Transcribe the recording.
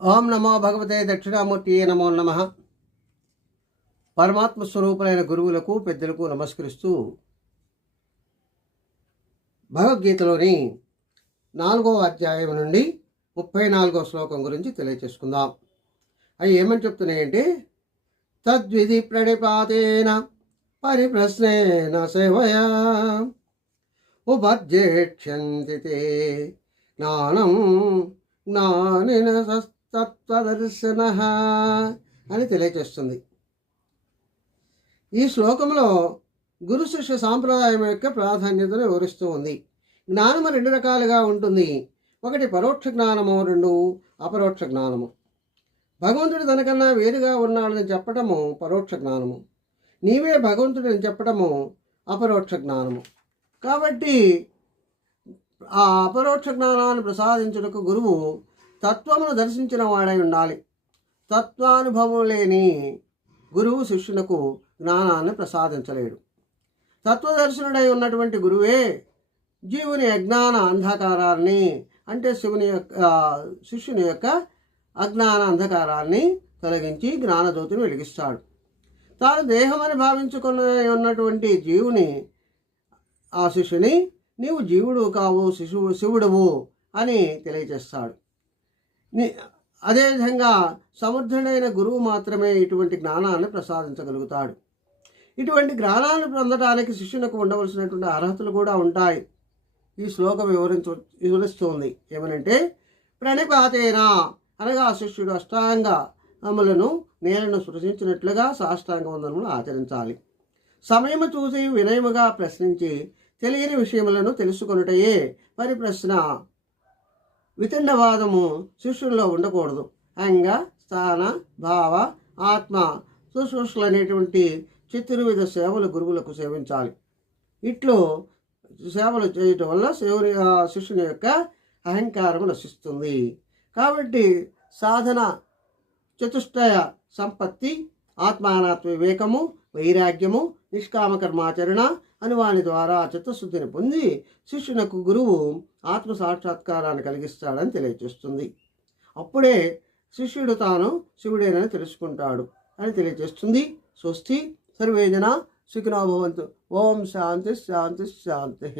ఓం నమో భగవతే దక్షిణామూర్తియే నమో నమః. పరమాత్మ స్వరూపులైన గురువులకు పెద్దలకు నమస్కరిస్తూ భగవద్గీతలోని 4వ అధ్యాయం నుండి 34వ శ్లోకం గురించి తెలియచేసుకుందాం. అవి ఏమని చెప్తున్నాయంటే, తద్విధి ప్రణిపాతేన పరిప్రశ్నేన సేవయా ఉపధ్యేక్ష్యంతి తే జ్ఞానం జ్ఞానిన తత్వదర్శన అని తెలియచేస్తుంది. ఈ శ్లోకంలో గురు శిష్య సాంప్రదాయం యొక్క ప్రాధాన్యతను వివరిస్తూ ఉంది. జ్ఞానము 2 రకాలుగా ఉంటుంది. ఒకటి పరోక్ష జ్ఞానము, 2 అపరోక్ష జ్ఞానము. భగవంతుడు తనకన్నా వేరుగా ఉన్నాడని చెప్పటము పరోక్ష జ్ఞానము, నీవే భగవంతుడని చెప్పటము అపరోక్ష జ్ఞానము. కాబట్టి ఆ అపరోక్ష జ్ఞానాన్ని ప్రసాదించుటకు గురువు తత్వమును దర్శించిన వాడై ఉండాలి. తత్వానుభవం లేని గురువు శిష్యునకు జ్ఞానాన్ని ప్రసాదించలేడు. తత్వదర్శనుడై ఉన్నటువంటి గురువే జీవుని అజ్ఞాన అంధకారాన్ని, అంటే శిష్యుని యొక్క అజ్ఞాన అంధకారాన్ని తొలగించి జ్ఞానజ్యోతిని వెలిగిస్తాడు. తాను దేహమని భావించుకుని ఉన్నటువంటి జీవుని, ఆ శిష్యుని నీవు జీవుడు కావు, శివుడువు అని తెలియజేస్తాడు. అదేవిధంగా సమర్థుడైన గురువు మాత్రమే ఇటువంటి జ్ఞానాన్ని ప్రసాదించగలుగుతాడు. ఇటువంటి జ్ఞానాన్ని పొందడానికి శిష్యునికి ఉండవలసినటువంటి అర్హతలు కూడా ఉంటాయి. ఈ శ్లోకం వివరిస్తుంది. ఏమనంటే, ప్రణిపాతేనా అనగా శిష్యుడు అష్టాంగ అమలను నేలను సృజించినట్లుగా సాష్టాంగ వందనములు ఆచరించాలి. సమయము చూసి వినయముగా ప్రశ్నించి తెలియని విషయములను తెలుసుకొనుటయే పరిప్రశ్న. వితండవాదము శిష్యుల్లో ఉండకూడదు. అంగ, స్థాన, భావ, ఆత్మ శుశ్రూషలు అనేటువంటి చతుర్విధ సేవలు గురువులకు సేవించాలి. ఇట్లు సేవలు చేయటం వల్ల శిష్యుని యొక్క అహంకారం నశిస్తుంది. కాబట్టి సాధన చతుష్టయ సంపత్తి, ఆత్మానాత్మ వివేకము, వైరాగ్యము, నిష్కామ కర్మాచరణ అని వాని ద్వారా చిత్తశుద్ధిని పొంది శిష్యునకు గురువు ఆత్మ సాక్షాత్కారాన్ని కలిగిస్తాడని తెలియజేస్తుంది. అప్పుడే శిష్యుడు తాను శివుడేనని తెలుసుకుంటాడు అని తెలియజేస్తుంది. స్వస్తి సర్వేజన సుఖినో భవంతు. ఓం శాంతి శాంతి శాంతి.